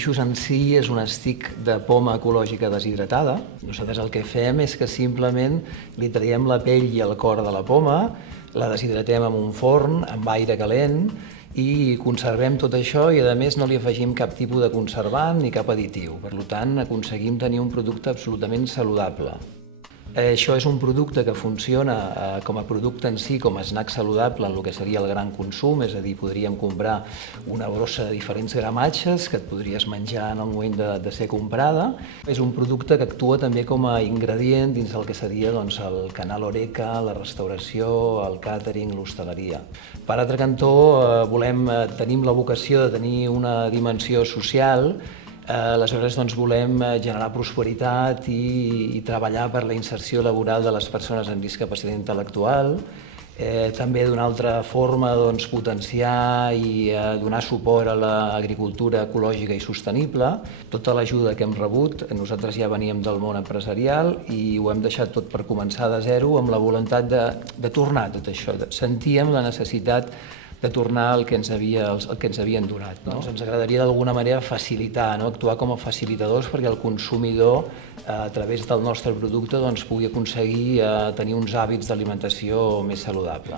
guixos en si és un stick de poma ecològica deshidratada. Nosaltres el que fem és que simplement li traiem la pell i el cor de la poma, la deshidratem en un forn amb aire calent i conservem tot això i a més no li afegim cap tipus de conservant ni cap additiu. Per tant, aconseguim tenir un producte absolutament saludable. Això és un producte que funciona com a producte en si, com a snack saludable en el que seria el gran consum, és a dir, podríem comprar una brossa de diferents gramatges que et podries menjar en el moment de ser comprada. És un producte que actua també com a ingredient dins del que seria el canal Horeca, la restauració, el càtering, l'hostaleria. Per altre cantó, tenim la vocació de tenir una dimensió social. Aleshores volem generar prosperitat i treballar per la inserció laboral de les persones amb discapacitat intel·lectual, també d'una altra forma potenciar i donar suport a l'agricultura ecològica i sostenible. Tota l'ajuda que hem rebut, nosaltres ja veníem del món empresarial i ho hem deixat tot per començar de zero amb la voluntat de tornar tot això. Sentíem la necessitat de tornar al que ens havien donat. Ens agradaria d'alguna manera facilitar, actuar com a facilitadors perquè el consumidor, a través del nostre producte, pugui aconseguir tenir uns hàbits d'alimentació més saludable.